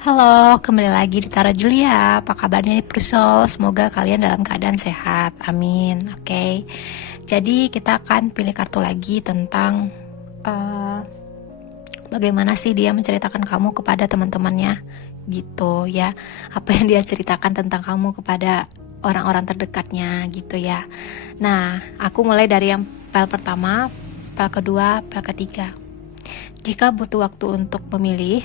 Halo, kembali lagi di Tara Julia. Apa kabarnya nih Prisol? Semoga kalian dalam keadaan sehat. Amin. Oke. Jadi kita akan pilih kartu lagi tentang eh, bagaimana sih dia menceritakan kamu kepada teman-temannya, gitu ya. Apa yang dia ceritakan tentang kamu kepada orang-orang terdekatnya, gitu ya. Nah, aku mulai dari yang pel pertama, pel kedua, pel ketiga. Jika butuh waktu untuk memilih,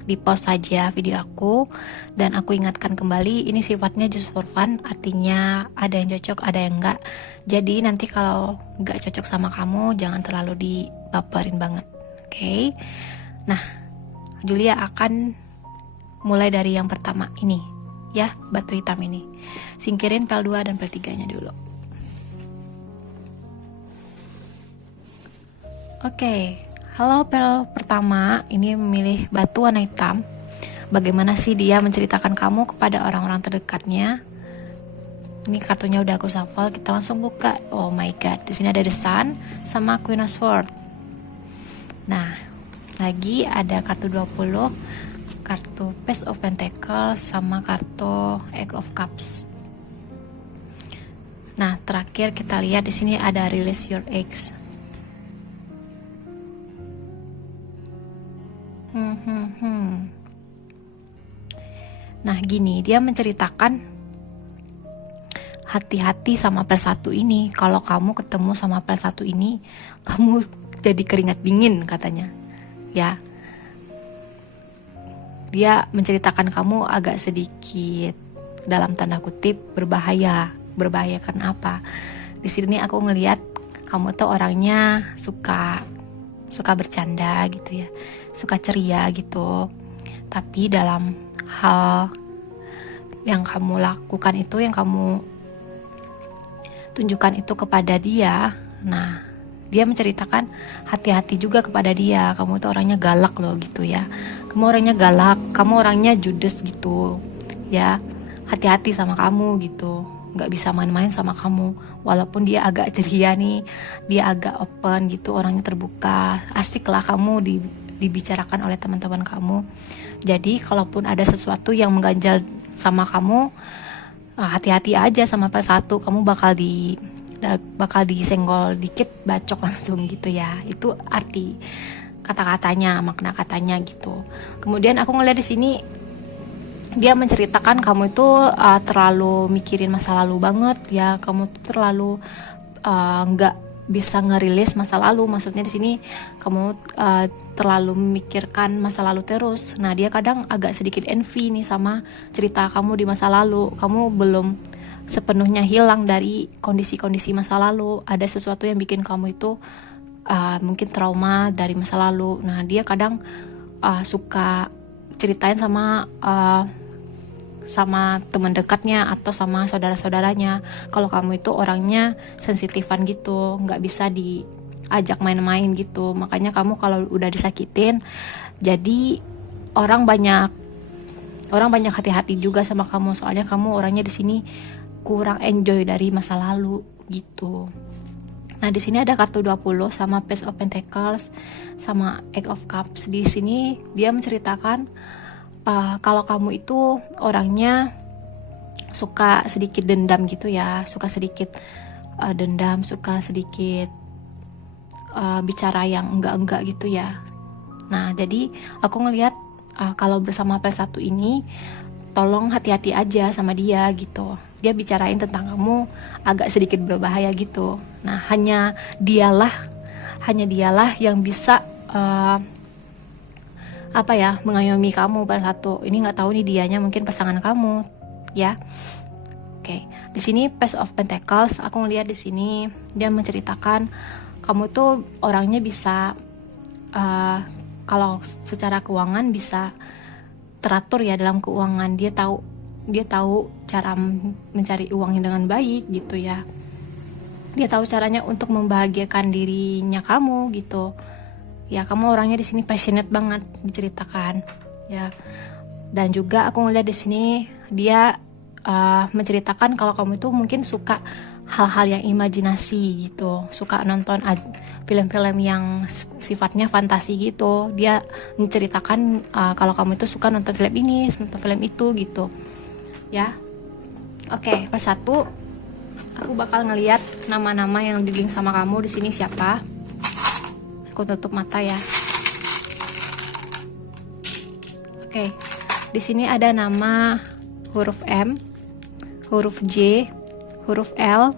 di post saja video aku dan aku ingatkan kembali ini sifatnya just for fun, artinya ada yang cocok ada yang enggak. Jadi nanti kalau enggak cocok sama kamu jangan terlalu dibaperin banget. Oke. Nah, Julia akan mulai dari yang pertama ini ya, batu hitam ini. Singkirin pel 2 dan pel 3 nya dulu. Oke. Halo, pel pertama ini memilih batu warna hitam. Bagaimana sih dia menceritakan kamu kepada orang-orang terdekatnya? Ini kartunya udah aku shuffle, kita langsung buka. Oh my god, di sini ada The Sun sama Queen of Swords. Nah, lagi ada kartu 20, kartu Page of Pentacles sama kartu Egg of Cups. Nah, terakhir kita lihat di sini ada Release Your Eggs. Nah gini, dia menceritakan hati-hati sama pel 1 ini. Kalau kamu ketemu sama pel 1 ini, kamu jadi keringat dingin katanya. Ya, dia menceritakan kamu agak sedikit dalam tanda kutip berbahaya. Berbahaya karena apa? Di sini aku ngelihat kamu tuh orangnya suka bercanda gitu ya, suka ceria gitu. Tapi dalam hal yang kamu lakukan itu, yang kamu tunjukkan itu kepada dia, nah dia menceritakan hati-hati juga kepada dia. Kamu tuh orangnya galak loh gitu ya, kamu orangnya galak, kamu orangnya judes gitu ya, hati-hati sama kamu gitu, nggak bisa main-main sama kamu. Walaupun dia agak ceria nih, dia agak open gitu, orangnya terbuka, asik lah kamu dibicarakan oleh teman-teman kamu. Jadi kalaupun ada sesuatu yang mengganjal sama kamu, hati-hati aja sama pel 1, kamu bakal disenggol dikit bacok langsung gitu ya. Itu arti kata-katanya, makna katanya gitu. Kemudian aku ngeliat di sini dia menceritakan kamu itu terlalu mikirin masa lalu banget ya, kamu tuh terlalu nggak bisa ngerilis masa lalu. Maksudnya di sini kamu terlalu memikirkan masa lalu terus. Nah dia kadang agak sedikit envy nih sama cerita kamu di masa lalu. Kamu belum sepenuhnya hilang dari kondisi-kondisi masa lalu. Ada sesuatu yang bikin kamu itu mungkin trauma dari masa lalu. Nah dia kadang suka ceritain sama teman dekatnya atau sama saudara-saudaranya kalau kamu itu orangnya sensitifan gitu, nggak bisa diajak main-main gitu. Makanya kamu kalau udah disakitin, jadi orang banyak hati-hati juga sama kamu, soalnya kamu orangnya di sini kurang enjoy dari masa lalu gitu. Nah, di sini ada kartu 20 sama Page of Pentacles sama Egg of Cups. Di sini dia menceritakan kalau kamu itu orangnya suka sedikit dendam gitu ya, suka sedikit dendam, suka sedikit bicara yang enggak-enggak gitu ya. Nah, jadi aku ngelihat kalau bersama pel 1 ini, tolong hati-hati aja sama dia gitu. Dia bicarain tentang kamu agak sedikit berbahaya gitu. Nah, hanya dialah yang bisa mengayomi kamu pada satu ini. Nggak tahu nih dianya, mungkin pasangan kamu ya. Oke, di sini Page of Pentacles, aku ngeliat di sini dia menceritakan kamu tuh orangnya bisa kalau secara keuangan bisa teratur ya dalam keuangan. Dia tahu cara mencari uangnya dengan baik gitu ya. Dia tahu caranya untuk membahagiakan dirinya kamu gitu. Ya, kamu orangnya di sini passionate banget diceritakan ya. Dan juga aku ngeliat di sini dia menceritakan kalau kamu itu mungkin suka hal-hal yang imajinasi gitu, suka nonton film-film yang sifatnya fantasi gitu. Dia menceritakan kalau kamu itu suka nonton film ini, nonton film itu gitu ya. Oke, persatu aku bakal ngeliat nama-nama yang di link sama kamu di sini siapa. Aku tutup mata ya. Oke, di sini ada nama huruf M, huruf J, huruf L,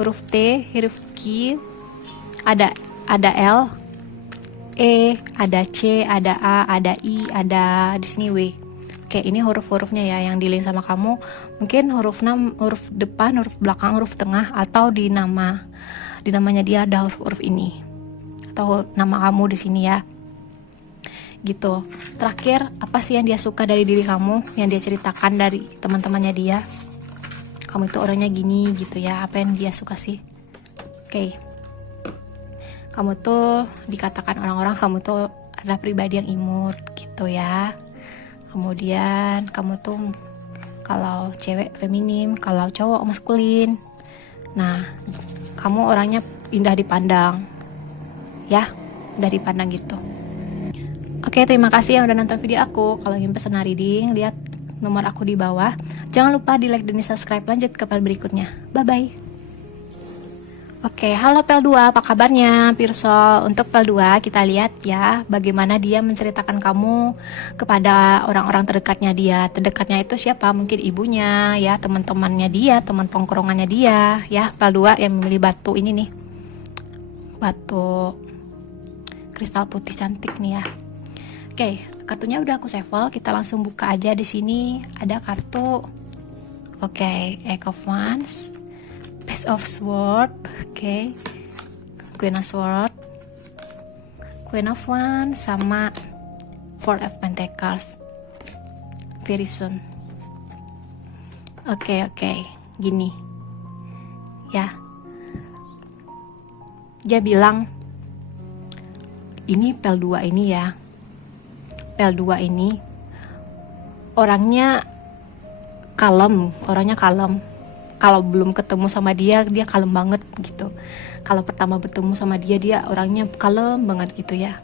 huruf T, huruf Q, ada L, E, ada C, ada A, ada I, ada di sini W. Oke, ini huruf-hurufnya ya yang di link sama kamu. Mungkin huruf depan, huruf belakang, huruf tengah, atau di namanya dia ada huruf ini atau nama kamu di sini ya. Gitu. Terakhir, apa sih yang dia suka dari diri kamu, yang dia ceritakan dari teman-temannya dia? Kamu itu orangnya gini gitu ya, apa yang dia suka sih? Oke. Kamu tuh dikatakan orang-orang kamu tuh adalah pribadi yang imut gitu ya. Kemudian kamu tuh kalau cewek feminim, kalau cowok maskulin. Nah, kamu orangnya indah dipandang. Ya, indah dipandang gitu. Oke, terima kasih yang udah nonton video aku. Kalau ingin pesan reading, lihat nomor aku di bawah. Jangan lupa di like dan di subscribe. Lanjut ke file berikutnya. Bye-bye. Oke, halo PEL 2, apa kabarnya Pirso? Untuk PEL 2 kita lihat ya bagaimana dia menceritakan kamu kepada orang-orang terdekatnya dia. Terdekatnya itu siapa? Mungkin ibunya ya, teman-temannya dia, teman tongkrongannya dia ya. PEL 2 yang memilih batu ini nih. Batu kristal putih cantik nih ya. Oke, kartunya udah aku shuffle, kita langsung buka aja. Di sini ada kartu. Oke, Eight of Wands, Page of Swords, oke, Queen of Swords, Queen of Wands, sama Four of Pentacles. Very soon. Oke, gini. Ya. Dia bilang, ini PEL 2 ini ya. PEL 2 ini orangnya kalem. Kalau belum ketemu sama dia kalem banget gitu. Kalau pertama bertemu sama dia orangnya kalem banget gitu ya.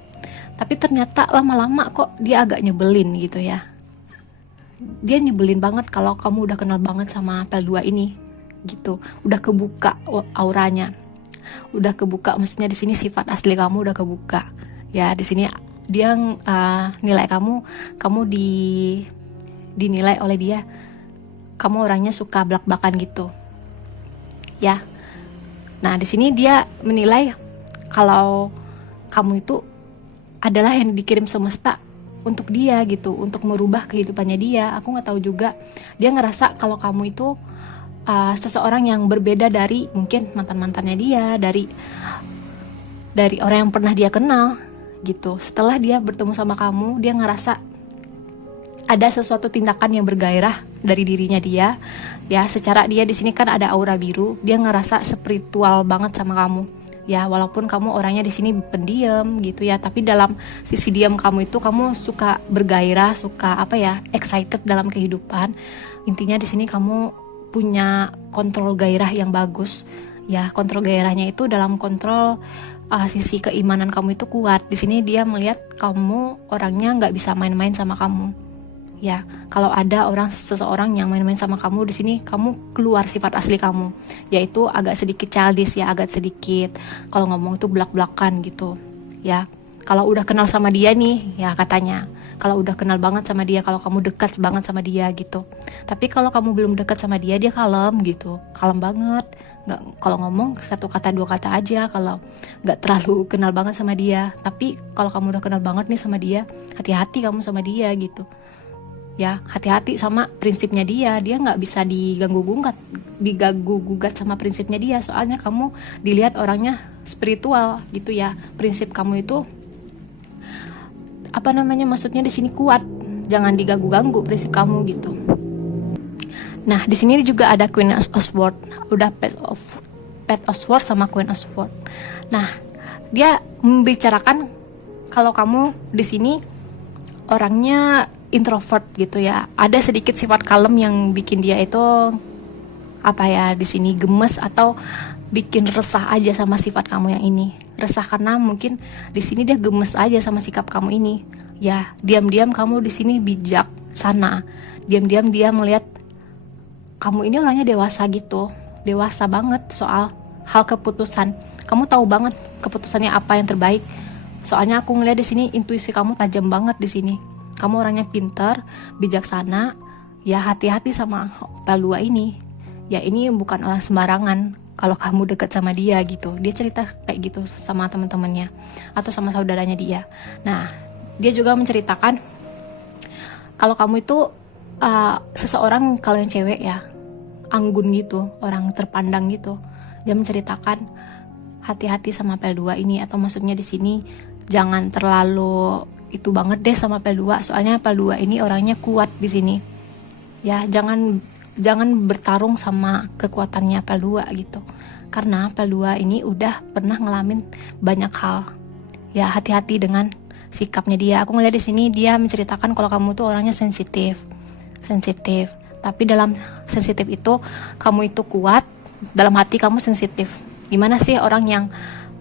Tapi ternyata lama-lama kok dia agak nyebelin gitu ya. Dia nyebelin banget kalau kamu udah kenal banget sama PEL 2 ini gitu. Udah kebuka auranya. Udah kebuka, maksudnya di sini sifat asli kamu udah kebuka. Ya, di sini dia nilai kamu dinilai oleh dia, kamu orangnya suka blak-blakan gitu ya. Nah, di sini dia menilai kalau kamu itu adalah yang dikirim semesta untuk dia gitu, untuk merubah kehidupannya dia. Aku nggak tahu juga, dia ngerasa kalau kamu itu seseorang yang berbeda dari mungkin mantannya dia, dari orang yang pernah dia kenal gitu. Setelah dia bertemu sama kamu, dia ngerasa ada sesuatu tindakan yang bergairah dari dirinya dia. Ya, secara dia di sini kan ada aura biru, dia ngerasa spiritual banget sama kamu. Ya, walaupun kamu orangnya di sini pendiam gitu ya, tapi dalam sisi diam kamu itu kamu suka bergairah, suka excited dalam kehidupan. Intinya di sini kamu punya kontrol gairah yang bagus. Ya, kontrol gairahnya itu dalam kontrol sisi keimanan kamu itu kuat. Di sini dia melihat kamu orangnya nggak bisa main-main sama kamu. Ya, kalau ada seseorang yang main-main sama kamu, di sini kamu keluar sifat asli kamu, yaitu agak sedikit childish ya, agak sedikit kalau ngomong itu belak-belakan gitu. Ya, kalau udah kenal sama dia nih, ya katanya, kalau udah kenal banget sama dia, kalau kamu dekat banget sama dia gitu. Tapi kalau kamu belum dekat sama dia kalem gitu, kalem banget. Nggak, kalau ngomong satu kata dua kata aja, kalau nggak terlalu kenal banget sama dia. Tapi kalau kamu udah kenal banget nih sama dia, hati-hati kamu sama dia gitu ya. Hati-hati sama prinsipnya dia nggak bisa diganggu gugat sama prinsipnya dia. Soalnya kamu dilihat orangnya spiritual gitu ya. Prinsip kamu itu maksudnya di sini kuat, jangan diganggu-ganggu prinsip kamu gitu. Nah, di sini juga ada Queen of Swords, udah Page of Swords sama Queen of Swords. Nah, dia membicarakan kalau kamu di sini orangnya introvert gitu ya. Ada sedikit sifat kalem yang bikin dia itu apa ya di sini, gemes atau bikin resah aja sama sifat kamu yang ini. Resah karena mungkin di sini dia gemes aja sama sikap kamu ini. Ya, diam-diam kamu di sini bijak sana. Diam-diam dia melihat kamu ini orangnya dewasa gitu. Dewasa banget soal hal keputusan. Kamu tahu banget keputusannya apa yang terbaik. Soalnya aku ngeliat di sini intuisi kamu tajam banget di sini. Kamu orangnya pintar, bijaksana. Ya hati-hati sama Pel 2 ini. Ya ini bukan orang sembarangan. Kalau kamu dekat sama dia gitu, dia cerita kayak gitu sama teman-temannya atau sama saudaranya dia. Nah, dia juga menceritakan kalau kamu itu seseorang, kalau yang cewek ya, anggun gitu, orang terpandang gitu. Dia menceritakan hati-hati sama Pel 2 ini, atau maksudnya di sini jangan terlalu itu banget deh sama Pel 2, soalnya Pel 2 ini orangnya kuat di sini. Ya, jangan bertarung sama kekuatannya Pel 2 gitu. Karena Pel 2 ini udah pernah ngalamin banyak hal. Ya, hati-hati dengan sikapnya dia. Aku ngeliat di sini dia menceritakan kalau kamu tuh orangnya sensitif. Tapi dalam sensitif itu kamu itu kuat, dalam hati kamu sensitif. Gimana sih orang yang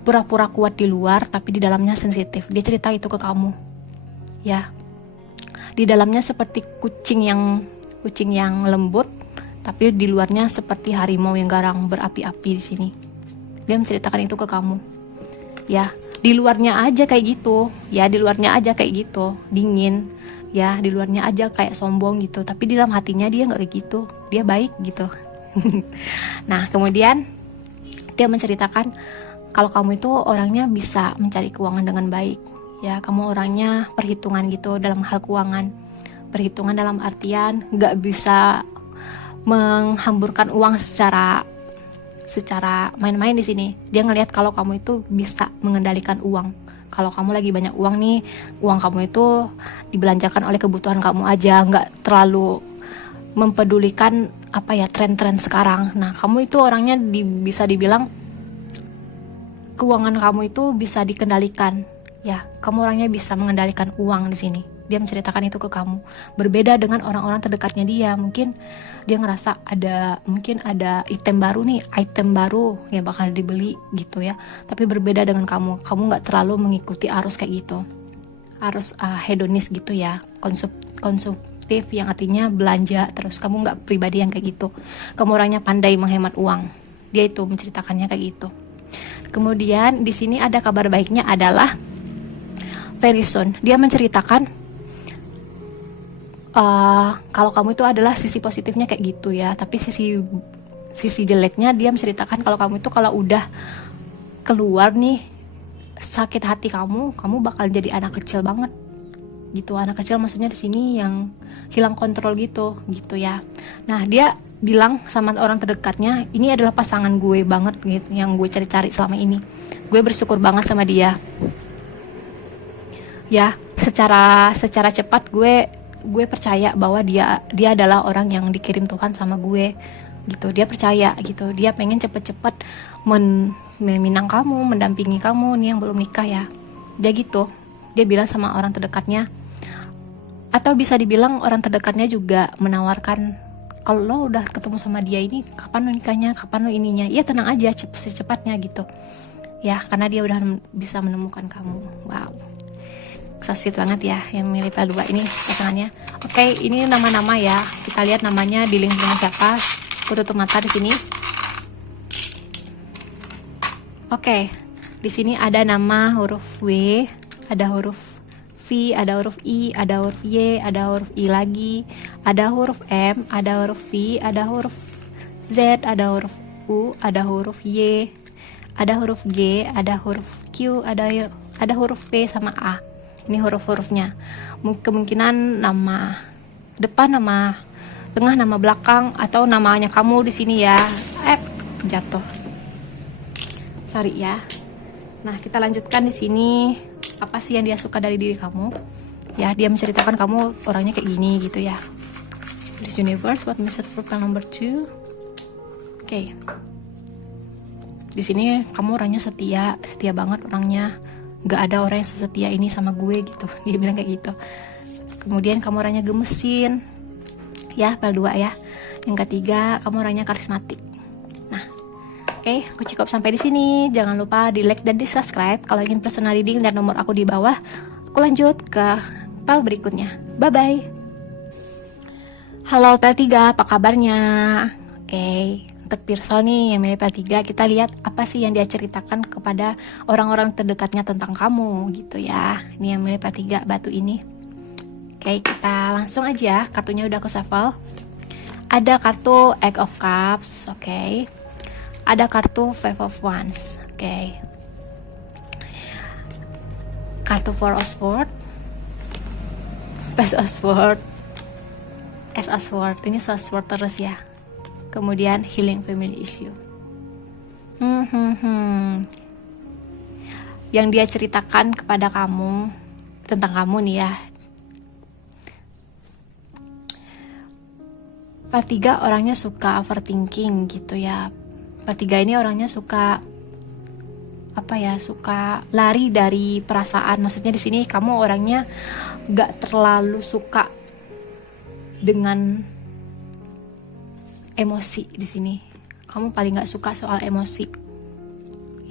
pura-pura kuat di luar tapi di dalamnya sensitif? Dia cerita itu ke kamu. Ya. Di dalamnya seperti kucing yang lembut, tapi di luarnya seperti harimau yang garang berapi-api di sini. Dia menceritakan itu ke kamu. Ya, di luarnya aja kayak gitu. Ya, di luarnya aja kayak gitu, dingin. Ya, di luarnya aja kayak sombong gitu, tapi di dalam hatinya dia nggak kayak gitu. Dia baik gitu. Nah, kemudian dia menceritakan kalau kamu itu orangnya bisa mencari keuangan dengan baik. Ya, kamu orangnya perhitungan gitu dalam hal keuangan. Perhitungan dalam artian nggak bisa menghamburkan uang secara main-main di sini. Dia ngelihat kalau kamu itu bisa mengendalikan uang. Kalau kamu lagi banyak uang nih, uang kamu itu dibelanjakan oleh kebutuhan kamu aja, nggak terlalu mempedulikan apa ya tren-tren sekarang. Nah, kamu itu orangnya bisa dibilang keuangan kamu itu bisa dikendalikan. Ya, kamu orangnya bisa mengendalikan uang di sini. Dia menceritakan itu ke kamu. Berbeda dengan orang-orang terdekatnya dia. Mungkin dia ngerasa mungkin ada item baru yang bakal dibeli gitu ya. Tapi berbeda dengan kamu. Kamu nggak terlalu mengikuti arus kayak gitu. Arus hedonis gitu ya. Konsumtif yang artinya belanja terus. Kamu nggak pribadi yang kayak gitu. Kamu orangnya pandai menghemat uang. Dia itu menceritakannya kayak gitu. Kemudian di sini ada kabar baiknya adalah very soon. Dia menceritakan kalau kamu itu adalah sisi positifnya kayak gitu ya, tapi sisi jeleknya dia menceritakan kalau kamu itu kalau udah keluar nih sakit hati kamu bakal jadi anak kecil banget gitu. Anak kecil maksudnya di sini yang hilang kontrol gitu ya. Nah, dia bilang sama orang terdekatnya, ini adalah pasangan gue banget gitu, yang gue cari-cari selama ini. Gue bersyukur banget sama dia. Ya, secara cepat gue percaya bahwa dia adalah orang yang dikirim Tuhan sama gue gitu. Dia percaya gitu, dia pengen cepet-cepet meminang kamu, mendampingi kamu nih yang belum nikah ya. Dia gitu, dia bilang sama orang terdekatnya, atau bisa dibilang orang terdekatnya juga menawarkan, kalau lo udah ketemu sama dia ini, kapan lo nikahnya, kapan lo ininya, ya tenang aja, secepatnya gitu ya, karena dia udah bisa menemukan kamu. Wow, eksosit banget ya yang milih Pel 2 ini pasangannya. Oke, ini nama-nama ya. Kita lihat namanya di link dengan siapa. Aku tutup mata di sini. Oke, di sini ada nama huruf W, ada huruf V, ada huruf I, ada huruf Y, ada huruf I lagi, ada huruf M, ada huruf V, ada huruf Z, ada huruf U, ada huruf Y, ada huruf G, ada huruf Q, ada huruf P sama A. Ini huruf-hurufnya. Kemungkinan nama depan, nama tengah, nama belakang, atau namanya kamu di sini ya. Jatuh. Sorry ya. Nah, kita lanjutkan di sini. Apa sih yang dia suka dari diri kamu? Ya, dia menceritakan kamu orangnya kayak gini gitu ya. This universe, what message for Pel number 2? Oke. Di sini kamu orangnya setia banget orangnya. Gak ada orang yang sesetia ini sama gue gitu. Dia bilang kayak gitu. Kemudian kamu orangnya gemesin. Ya, Pel 2 ya. Yang ketiga, kamu orangnya karismatik. Nah, oke, aku cukup sampai di sini. Jangan lupa di like dan di subscribe. Kalau ingin personal reading dan nomor aku di bawah. Aku lanjut ke PEL berikutnya. Bye bye. Halo PEL 3, apa kabarnya? Oke, untuk Pirsa nih yang milih PEL 3, kita lihat apa sih yang dia ceritakan kepada orang-orang terdekatnya tentang kamu gitu ya. Ini yang milih PEL 3, batu ini. Oke, kita langsung aja. Kartunya udah aku shuffle. Ada kartu Eight of Cups, oke. Ada kartu Five of Wands, oke. Kartu Four of Swords, Page of Swords, Ace of Swords. Ini Swords terus ya. Kemudian Healing Family Issue. Yang dia ceritakan kepada kamu tentang kamu nih ya. Part 3 orangnya suka overthinking gitu ya. Part 3 ini orangnya suka suka lari dari perasaan. Maksudnya di sini kamu orangnya gak terlalu suka dengan emosi di sini. Kamu paling gak suka soal emosi.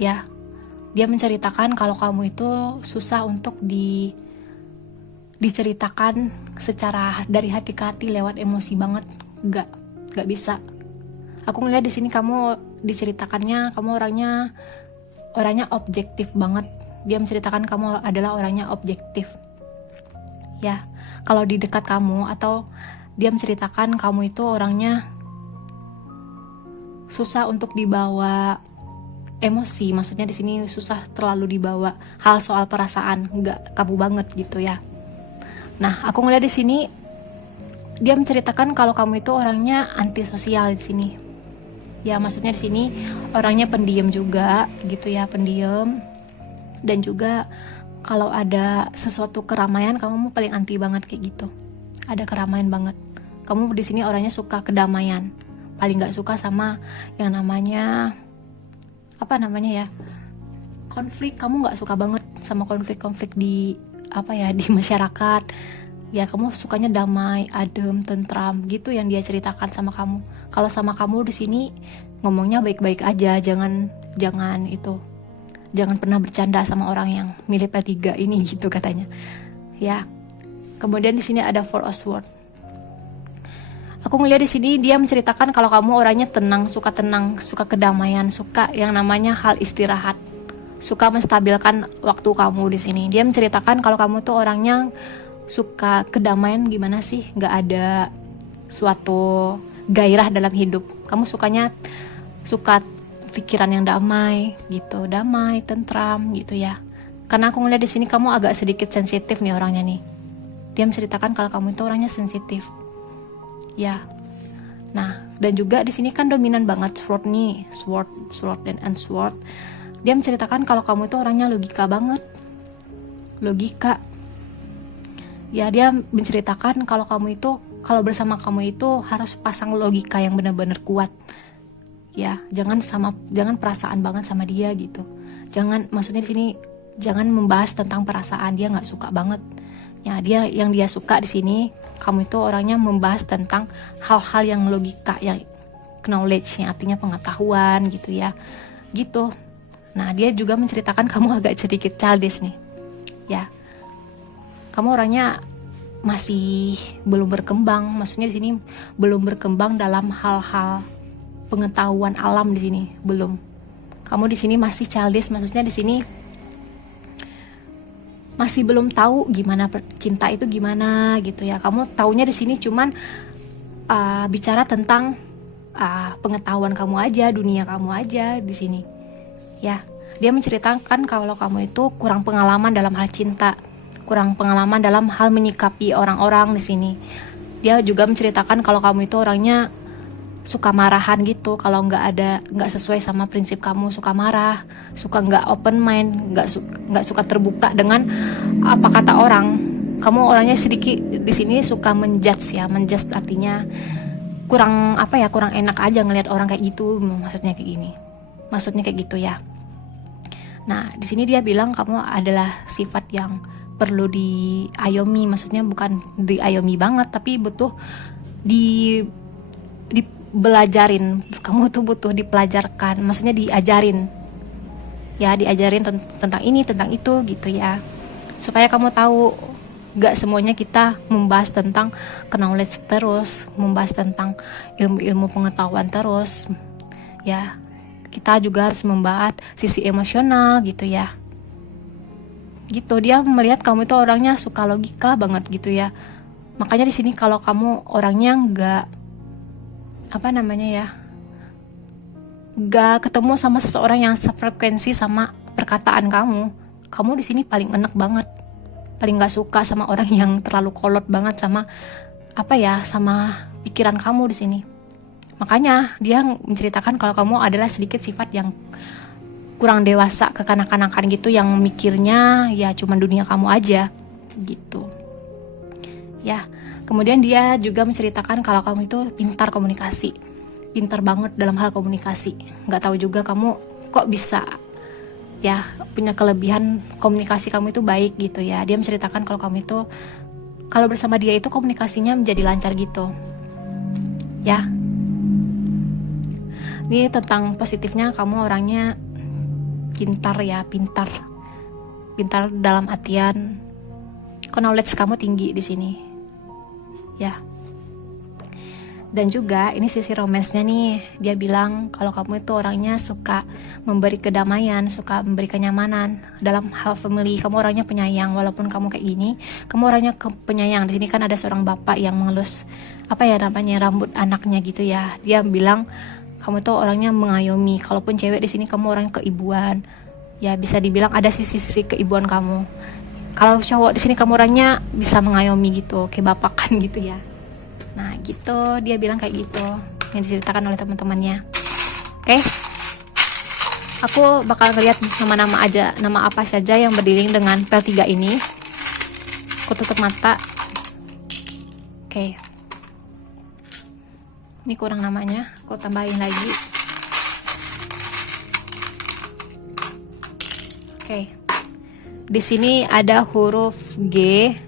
Ya. Dia menceritakan kalau kamu itu susah untuk diceritakan secara dari hati ke hati lewat emosi banget. Gak bisa. Aku ngeliat di sini kamu diceritakannya kamu orangnya objektif banget. Dia menceritakan kamu adalah orangnya objektif. Ya, kalau di dekat kamu atau dia menceritakan kamu itu orangnya susah untuk dibawa emosi. Maksudnya di sini susah terlalu dibawa hal soal perasaan, nggak kamu banget gitu ya. Nah, aku ngeliat di sini dia menceritakan kalau kamu itu orangnya antisosial di sini. Ya, maksudnya di sini orangnya pendiam juga gitu ya, pendiam. Dan juga kalau ada sesuatu keramaian kamu paling anti banget kayak gitu. Ada keramaian banget. Kamu di sini orangnya suka kedamaian. Paling nggak suka sama yang namanya konflik. Kamu nggak suka banget sama konflik-konflik di masyarakat. Ya, kamu sukanya damai, adem, tentram gitu yang dia ceritakan sama kamu. Kalau sama kamu di sini ngomongnya baik-baik aja, jangan pernah bercanda sama orang yang milih PEL 3 ini gitu katanya. Ya. Kemudian di sini ada Four of Swords. Aku ngeliat di sini dia menceritakan kalau kamu orangnya tenang, suka kedamaian, suka yang namanya hal istirahat. Suka menstabilkan waktu kamu di sini. Dia menceritakan kalau kamu tuh orangnya suka kedamaian gimana sih, gak ada suatu gairah dalam hidup. Kamu suka pikiran yang damai gitu, damai, tentram gitu ya. Karena aku ngeliat di sini kamu agak sedikit sensitif nih orangnya nih. Dia menceritakan kalau kamu itu orangnya sensitif. Ya. Nah, dan juga di sini kan dominan banget sword nih, sword dan unsword. Dia menceritakan kalau kamu itu orangnya logika banget. Logika. Ya, dia menceritakan kalau bersama kamu itu harus pasang logika yang benar-benar kuat. Ya, jangan perasaan banget sama dia gitu. Maksudnya di sini jangan membahas tentang perasaan, dia nggak suka banget. Ya, yang dia suka di sini kamu itu orangnya membahas tentang hal-hal yang logika, yang knowledge, yang artinya pengetahuan gitu ya. Gitu. Nah, dia juga menceritakan kamu agak sedikit childish nih. Ya. Kamu orangnya masih belum berkembang, maksudnya di sini belum berkembang dalam hal-hal pengetahuan alam di sini, belum. Kamu di sini masih childish, maksudnya di sini masih belum tahu gimana cinta itu gimana gitu ya. Kamu taunya di sini cuman bicara tentang pengetahuan kamu aja, dunia kamu aja di sini. Ya, dia menceritakan kalau kamu itu kurang pengalaman dalam hal cinta. Kurang pengalaman dalam hal menyikapi orang-orang di sini. Dia juga menceritakan kalau kamu itu orangnya suka marahan gitu. Kalau nggak sesuai sama prinsip kamu, suka marah, suka nggak open mind, nggak suka terbuka dengan apa kata orang. Kamu orangnya sedikit di sini suka menjudge ya. Menjudge artinya kurang enak aja ngelihat orang kayak gitu. Maksudnya kayak gitu ya. Nah, di sini dia bilang kamu adalah sifat yang perlu diayomi, maksudnya bukan diayomi banget, tapi butuh dibelajarin, kamu tuh butuh dipelajarkan, maksudnya diajarin ya, diajarin tentang ini tentang itu gitu ya, supaya kamu tahu gak semuanya kita membahas tentang knowledge terus, membahas tentang ilmu-ilmu pengetahuan terus ya. Kita juga harus membahas sisi emosional gitu ya. Gitu, dia melihat kamu itu orangnya suka logika banget gitu ya. Makanya di sini kalau kamu orangnya nggak nggak ketemu sama seseorang yang sefrekuensi sama perkataan kamu di sini paling enak banget, paling nggak suka sama orang yang terlalu kolot banget sama sama pikiran kamu di sini. Makanya dia menceritakan kalau kamu adalah sedikit sifat yang kurang dewasa, kekanak-kanakan gitu, yang mikirnya ya cuman dunia kamu aja gitu ya. Kemudian dia juga menceritakan kalau kamu itu pintar komunikasi, pintar banget dalam hal komunikasi. Nggak tahu juga kamu kok bisa ya punya kelebihan komunikasi kamu itu baik gitu ya. Dia menceritakan kalau kamu itu kalau bersama dia itu komunikasinya menjadi lancar gitu ya. Ini tentang positifnya, kamu orangnya pintar ya, pintar dalam artian knowledge kamu tinggi di sini ya. Dan juga ini sisi romansnya nih, dia bilang kalau kamu itu orangnya suka memberi kedamaian, suka memberi kenyamanan dalam hal family. Kamu orangnya penyayang, walaupun kamu kayak gini, kamu orangnya penyayang. Di sini kan ada seorang bapak yang mengelus rambut anaknya gitu ya. Dia bilang kamu tuh orangnya mengayomi. Kalaupun cewek, di sini kamu orangnya keibuan ya, bisa dibilang ada sisi-sisi keibuan kamu. Kalau cowok di sini kamu orangnya bisa mengayomi gitu, kayak bapakan gitu ya. Nah gitu, dia bilang kayak gitu yang diceritakan oleh teman-temannya. Oke, aku bakal ngeliat nama-nama aja, nama apa saja yang berdiri dengan pel 3 ini. Aku tutup mata. Oke, ini kurang namanya, aku tambahin lagi. Oke. Di sini ada huruf G,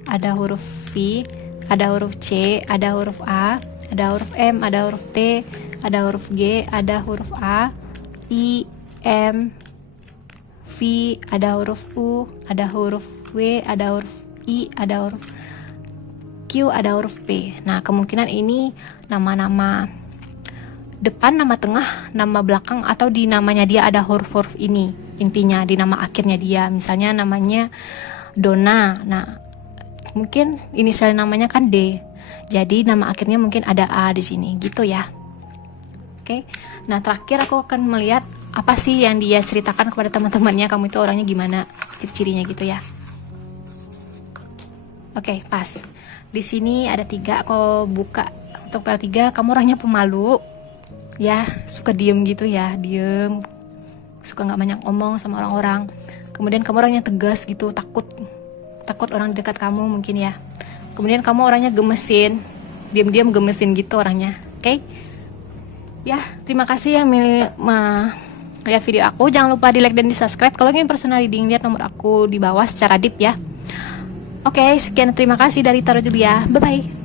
ada huruf V, ada huruf C, ada huruf A, ada huruf M, ada huruf T, ada huruf G, ada huruf A, I, M, V, ada huruf U, ada huruf W, ada huruf I, ada huruf Q, ada huruf P. Nah, kemungkinan ini nama-nama depan, nama tengah, nama belakang, atau di namanya dia ada huruf-huruf ini. Intinya di nama akhirnya dia, misalnya namanya Dona, nah mungkin inisial namanya kan D, jadi nama akhirnya mungkin ada A di sini gitu ya. Oke, nah terakhir aku akan melihat apa sih yang dia ceritakan kepada teman-temannya, kamu itu orangnya gimana, ciri-cirinya gitu ya. Oke, pas. Di sini ada 3, aku buka untuk PL3. Kamu orangnya pemalu ya, suka diem gitu ya, diem, suka nggak banyak omong sama orang-orang. Kemudian kamu orangnya tegas gitu, takut orang dekat kamu mungkin ya. Kemudian kamu orangnya gemesin, diam-diam gemesin gitu orangnya. Oke? Ya, terima kasih yang lihat video aku. Jangan lupa di like dan di subscribe. Kalau ingin personal reading, lihat nomor aku di bawah secara deep ya. Oke, sekian, terima kasih dari Tarot Julia. Bye bye.